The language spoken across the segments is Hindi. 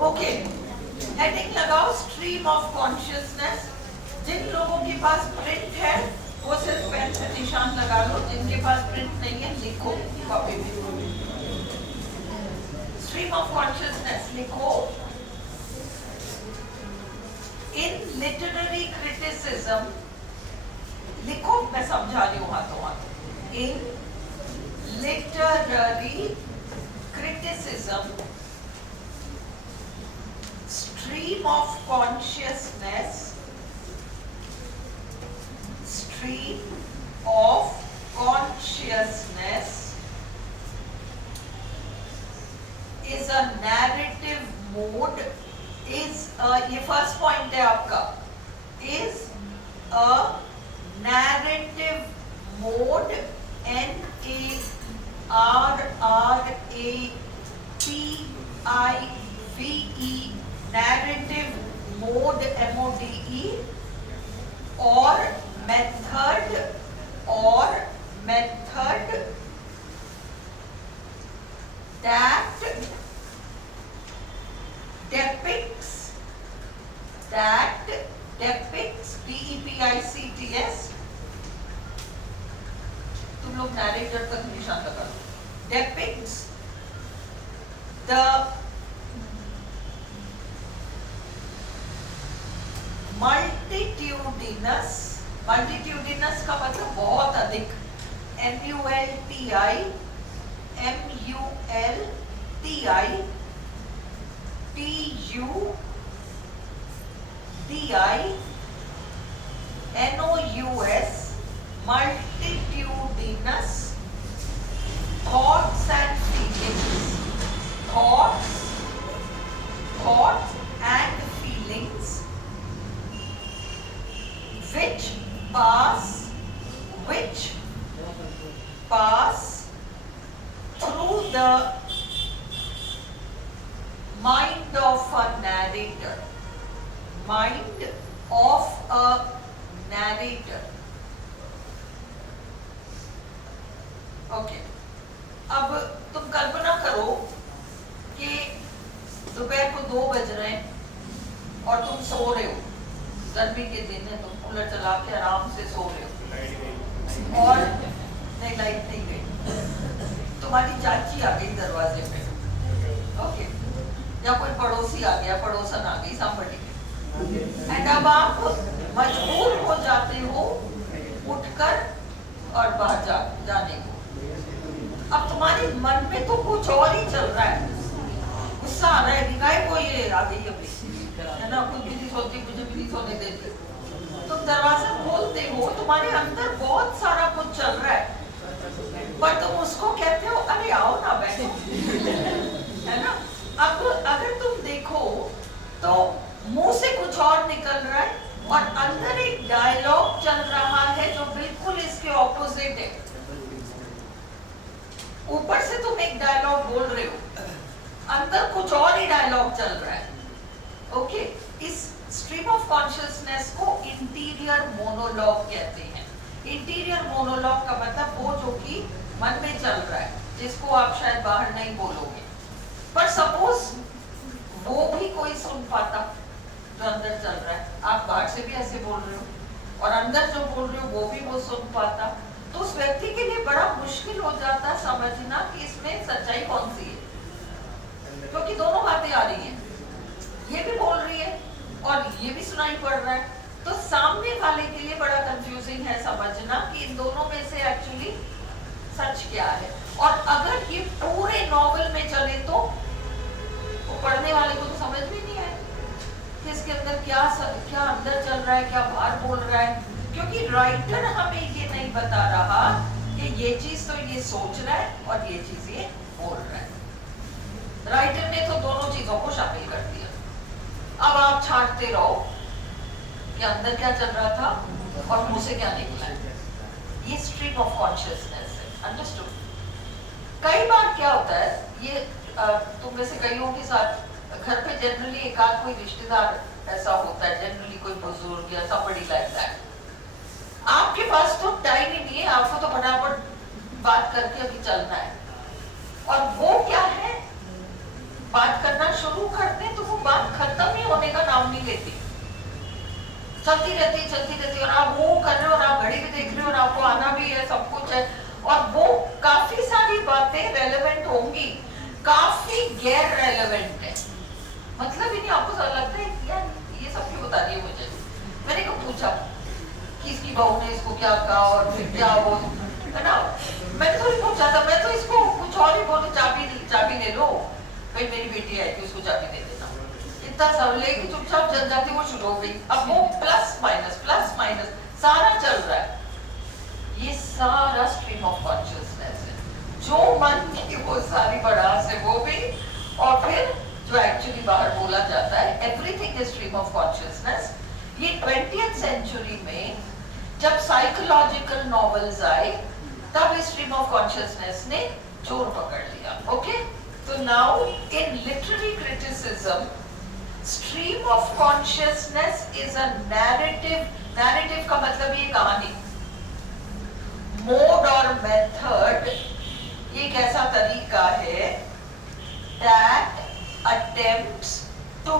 ओके, हेडिंग लगाओ स्ट्रीम ऑफ कॉन्शियसनेस। जिन लोगों के पास प्रिंट है वो सिर्फ पेन से निशान लगा लो, जिनके पास प्रिंट नहीं है लिखो कॉपी में। स्ट्रीम ऑफ कॉन्शियसनेस लिखो। इन लिटरेरी क्रिटिसिज्म, लिखो, मैं समझा रही हूं हाथों हाथ। In literary criticism, stream of consciousness, stream of consciousness is a narrative mode, is a, ये फर्स्ट पॉइंट है आपका, is a narrative mode, NARRATIVE, narrative mode, MODE, or method that depicts DEPICTS, तुम लोग नैरेटर तक निशान लगा दो, depicts the multitudinous का मतलब बहुत अधिक, MULTI TUDI NOUS, multitudinous thoughts and feelings, thoughts and feelings which pass through the mind of a narrator, okay. अब तुम कल्पना करो कि दोपहर को 2 बज रहे हैं और तुम सो रहे हो, गर्मी के दिन है, तुम कूलर चला के आराम से सो रहे हो, और नहीं, लाइट नहीं गई, तुम्हारी चाची आ गई दरवाजे पे, ओके, या कोई पड़ोसी आ गया, पड़ोसन आ गई, somebody, एंड अब आप मजबूर हो जाते हो उठकर और बाहर जाने को। अब तुम्हारे मन में तो कुछ और ही चल रहा है, गुस्सा आ रहा है, निकाय को ये आ गई अभी, है ना, कुछ भी नहीं सोती, मुझे भी नहीं सोने देती, तुम दरवाजा खोलते हो, तुम्हारे अंदर बहुत सारा कुछ चल रहा है, पर तुम उसको कहते हो अरे आओ ना बैठो, है ना। अब अगर तुम देखो तो मुंह से कुछ और निकल रहा है और अंदर एक डायलॉग चल रहा है जो बिल्कुल इसके ऑपोजिट है। ऊपर से तुम एक डायलॉग बोल रहे हो, अंदर कुछ और ही डायलॉग चल रहा है, ओके। इस स्ट्रीम ऑफ कॉन्शियसनेस को इंटीरियर मोनोलॉग कहते हैं। इंटीरियर मोनोलॉग का मतलब वो जो कि मन में चल रहा है, जिसको आप शायद बाहर नहीं बोलोगे, पर सपोज वो भी कोई सुन पाता जो अंदर चल रहा है, आप बाहर से भी ऐसे बोल रहे हो और अंदर जो बोल रहे हो वो भी वो सुन पाता, तो उस व्यक्ति के लिए बड़ा मुश्किल हो जाता समझना कि इसमें सच्चाई कौन सी है, क्योंकि दोनों बातें आ रही हैं, ये भी बोल रही है और ये भी सुनाई पड़ रहा है, तो सामने वाले के लिए बड़ा कंफ्यूजिंग है समझना कि इन दोनों में से एक्चुअली सच क्या है। और अगर ये पूरे नॉवेल में चले तो पढ़ने वाले को तो समझ भी नहीं आए कि इसके अंदर क्या अंदर चल रहा है, क्या बाहर बोल रहा है, क्योंकि राइटर हमें ये नहीं बता रहा कि ये चीज तो ये सोच रहा है और ये चीज ये बोल रहा है। राइटर ने तो दोनों चीजों को शामिल कर दिया। अब आप छांटते रहो कि अंदर क्या चल रहा था और मुंह से क्या निकला है। ये स्ट्रीम ऑफ कॉन्शियसनेस है, अंडरस्टूड। कई बार क्या होता है, ये तुम में से कईयों के साथ घर पे जनरली एक आध कोई रिश्तेदार ऐसा होता है, जनरली कोई बुजुर्ग या somebody like that, आपके पास तो टाइम ही नहीं है, आपको तो फटाफट बात करके अभी चलना है, और वो क्या है, बात करना शुरू कर दें तो वो बात खत्म ही होने का नाम नहीं लेती, चलती रहती और आप वो कर रहे हो और आप घड़ी भी देख रहे हो और आपको आना भी है, सब कुछ है, और वो काफी सारी बातें रेलेवेंट होंगी, काफी गैर रेलेवेंट है, मतलब ही नहीं। आपको लगता है यार ये सब क्यों बता रही है मुझे। मैंने कब पूछा कि इसकी बहू ने इसको क्या कहा और फिर क्या वो है ना, मैंने थोड़ी पूछा था, मैं तो इसको कुछ और ही बोलूं, चाबी ले लो भाई, मेरी बेटी है कि उसको चाबी दे देना, इतना सब लेके चुपचाप चल जाती, वो शुरू हो गई। अब वो प्लस माइनस सारा चल रहा है, ये सारा स्ट्रीम ऑफ कॉन्शियसनेस है, जो मन की वो सारी भड़ास है वो भी, और फिर जो एक्चुअली बाहर बोला जाता है, everything is stream of consciousness. ये 20th सेंचुरी में जब साइकोलॉजिकल नॉवेल्स आए तब इस स्ट्रीम ऑफ कॉन्शियसनेस ने जोर पकड़ लिया। ओके, तो now in literary criticism stream of consciousness is a narrative का मतलब ये कहानी, मोड और मेथड, ये एक ऐसा तरीका है that attempts to,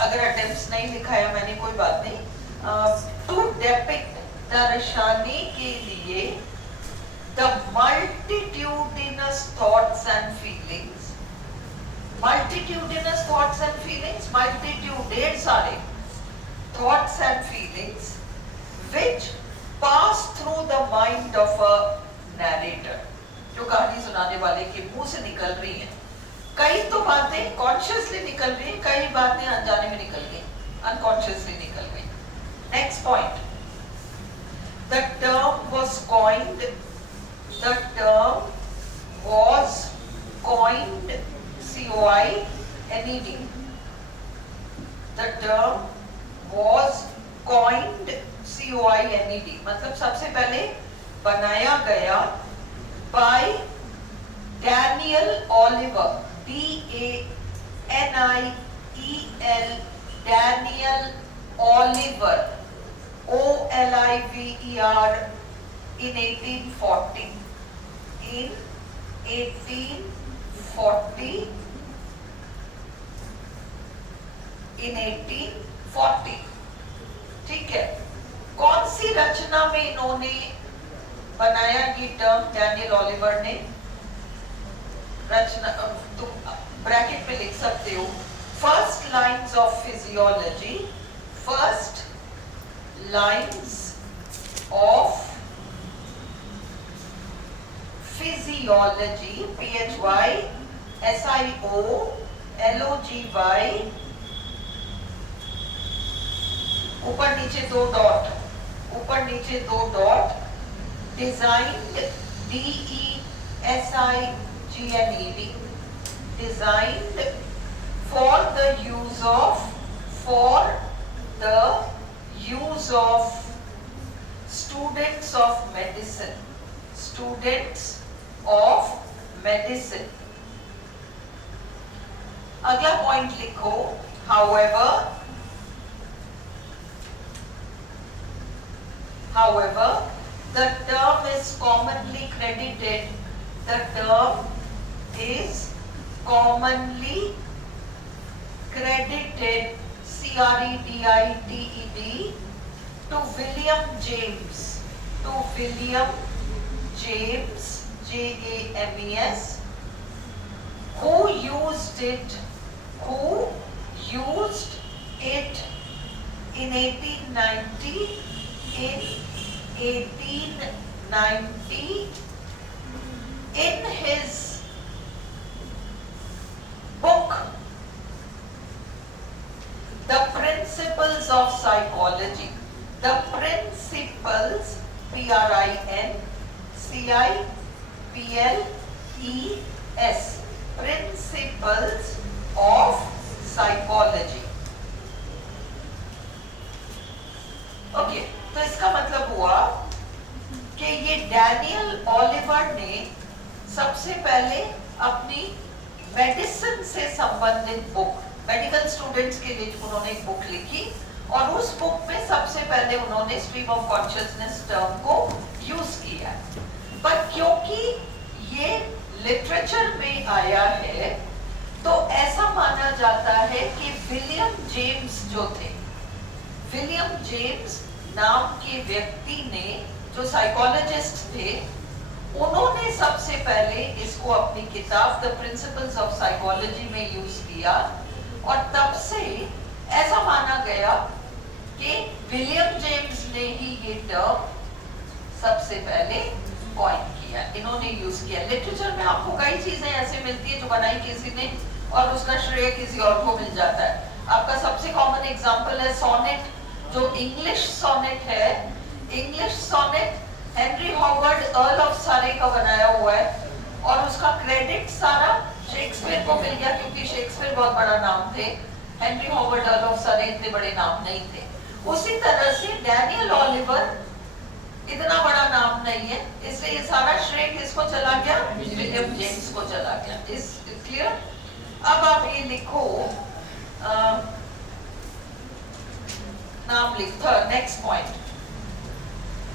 अगर attempts नहीं लिखा है मैंने कोई बात नहीं, to depict, दर्शाने के लिए the multitudinous thoughts and feelings, multitude ढेर सारे thoughts and feelings which pass through the mind of a narrator, जो कहानी सुनाने वाले के मुंह से निकल रही हैं। कई तो बातें कॉन्शियसली निकल रही हैं, कई बातें अनजाने में निकल गई, अनकॉन्शियसली निकल गई। Next point, the term was coined, C-O-I-N-E-D, the term was coined, C-O-I-N-E-D, मतलब सबसे पहले बनाया गया by Daniel Oliver, D-A-N-I-E-L, Daniel Oliver, O-L-I-V-E-R, in 1840, ठीक है। कौन सी रचना में इन्होंने बनाया ये टर्म, डैनियल ऑलिवर ने? रचना तुम ब्रैकेट में लिख सकते हो, first lines of physiology, first lines of physiology, PHYSIOLOGY, ऊपर नीचे दो dot, designed, DESIGNED, designed for the use of students of medicine, अगला पॉइंट लिखो, however the term is commonly credited, CREDITED, to William James, JAMES, who used it in 1890 in his book The Principles of Psychology, The Principles, PRINCIPLES, Principles of Psychology। Okay, तो इसका मतलब हुआ कि ये डैनियल ऑलिवर ने सबसे पहले अपनी मेडिसिन से संबंधित बुक, मेडिकल स्टूडेंट्स के लिए उन्होंने एक बुक लिखी, और उस बुक में सबसे पहले उन्होंने स्ट्रीम ऑफ कॉन्शियसनेस टर्म को यूज किया। पर क्योंकि ये लिटरेचर में आया है तो ऐसा माना जाता है कि विलियम जेम्स जो थे, विलियम जेम्स नाम के व्यक्ति ने, जो साइकोलॉजिस्ट थे, उन्होंने सबसे पहले इसको अपनी किताब द प्रिंसिपल्स ऑफ साइकोलॉजी में यूज किया और तब से ऐसा माना गया कि विलियम जेम्स ने ही ये टर्म सबसे पहले कॉइन किया, इन्होंने यूज किया। लिटरेचर में आपको कई चीजें ऐसे मिलती है जो बनाई किसी ने और उसका श्रेय किसी और को मिल जाता है। आपका सबसे कॉमन एग्जांपल है सोनेट, जो इंग्लिश सोनेट है। English sonnet Henry Howard Earl of Surrey का बनाया हुआ है और उसका क्रेडिट सारा शेक्सपियर को मिल गया, क्योंकि शेक्सपियर बहुत बड़ा नाम थे, हेनरी हॉवर्ड अर्ल ऑफ सरे इतने बड़े नाम नहीं थे। उसी तरह से डैनियल ऑलिवर इतना बड़ा नाम नहीं है, इसलिए ये सारा श्रेय किसको चला गया? विलियम जेम्स को चला गया। इस क्लियर? अब आप ये लिखो, नाम लिखो। Next point,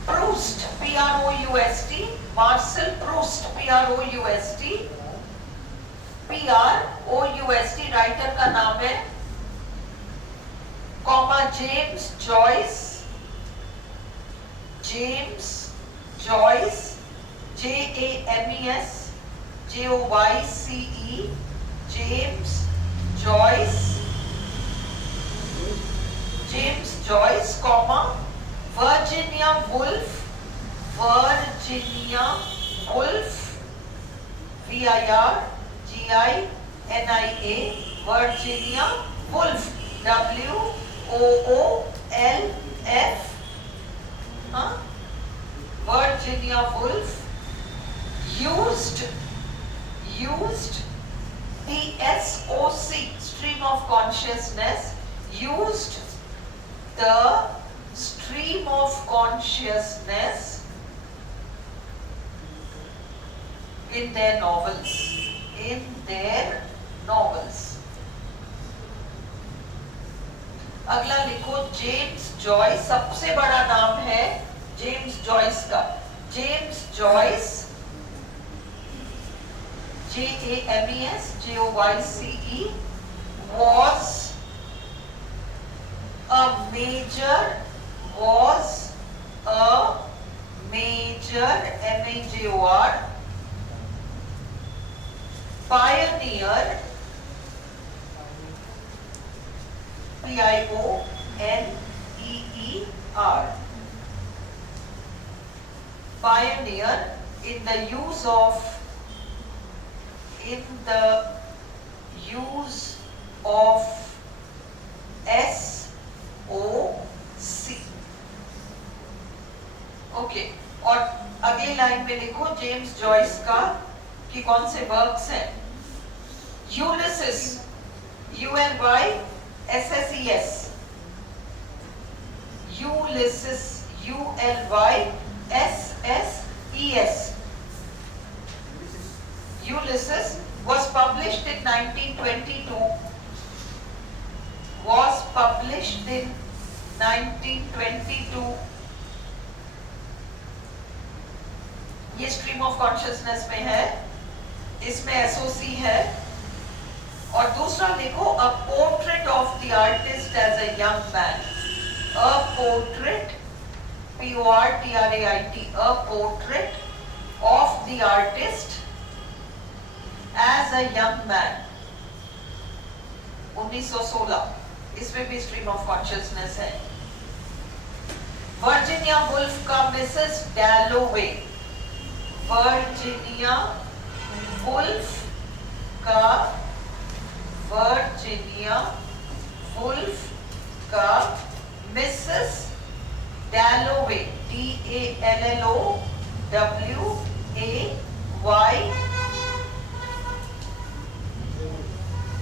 Proust, P-R-O-U-S-T, Marcel Proust, P-R-O-U-S-T, P-R-O-U-S-T writer का नाम है, comma James Joyce, James Joyce, J-A-M-E-S J-O-Y-C-E, James Joyce, James Joyce, comma Virginia Woolf, Virginia Woolf, V-I-R-G-I-N-I-A, Virginia Woolf, W-O-O-L-F, Virginia Woolf used the SOC, stream of consciousness, used the stream of consciousness in their novels, अगला लिखो, जेम्स जॉयस, सबसे बड़ा नाम है जेम्स जॉयस का। James Joyce, J-A-M-E-S J-O-Y-C-E, was a major M-A-J-O-R pioneer, P-I-O-N-E-E-R, pioneer in the use of SOC. Okay, और अगली लाइन में लिखो जेम्स जॉयस का कि कौन से वर्क्स हैं। Ulysses, U-L-Y-S-S-E-S, Ulysses, U-L-Y-S-S-E-S, Ulysses was published in 1922, was published in 1922। ये स्ट्रीम ऑफ कॉन्शियसनेस में है, इसमें SOC है। और दूसरा देखो, a portrait of the artist as a young man, a portrait, P-O-R-T-R-A-I-T, a portrait of the artist as a young man, 1916, इसमें भी स्ट्रीम ऑफ कॉन्शियसनेस है। वर्जीनिया वुल्फ का मिसेस डैलोवे, वर्जीनिया वुल्फ का, वर्जीनिया वुल्फ का Mrs Dalloway, D-A-L-L-O-W-A-Y,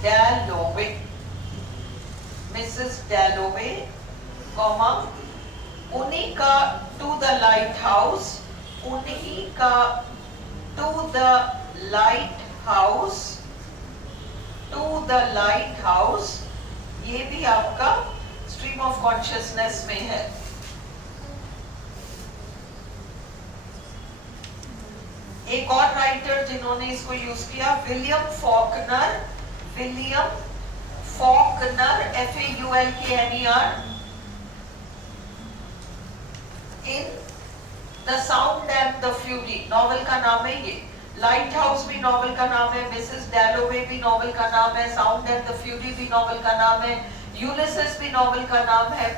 Dalloway, Mrs Dalloway, comma, उन्हीं का टू द लाइट हाउस, उन्हीं का to the lighthouse, to the lighthouse, ये भी आपका स्ट्रीम ऑफ कॉन्शियसनेस में है। एक और राइटर जिन्होंने इसको यूज किया, William Faulkner, William Faulkner, FAULKNER, in the sound and the fury, novel का नाम है ये। लाइट हाउस भी नॉवेल का नाम है, मिसेस डैलोवे भी नॉवेल का नाम है, साउंड एंड द फ्यूरी भी नॉवेल का नाम है, यूलिसिस भी नॉवेल का नाम है,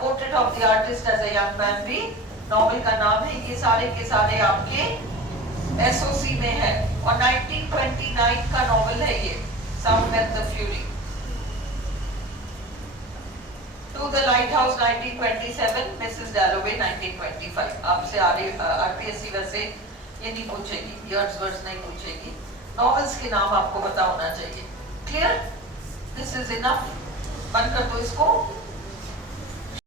portrait of the artist as a young man भी नॉवेल का नाम है। ये सारे के सारे आपके SOC में है और 1929 का नॉवेल है ये, sound and the fury. To the lighthouse 1927, Mrs Dalloway 1925। आपसे RPSC वैसे ये नहीं पूछेगी, इयर्स वर्ड्स नहीं पूछेगी, नॉवेल्स के नाम आपको पता होना चाहिए। क्लियर? This is enough. बंद कर दो इसको।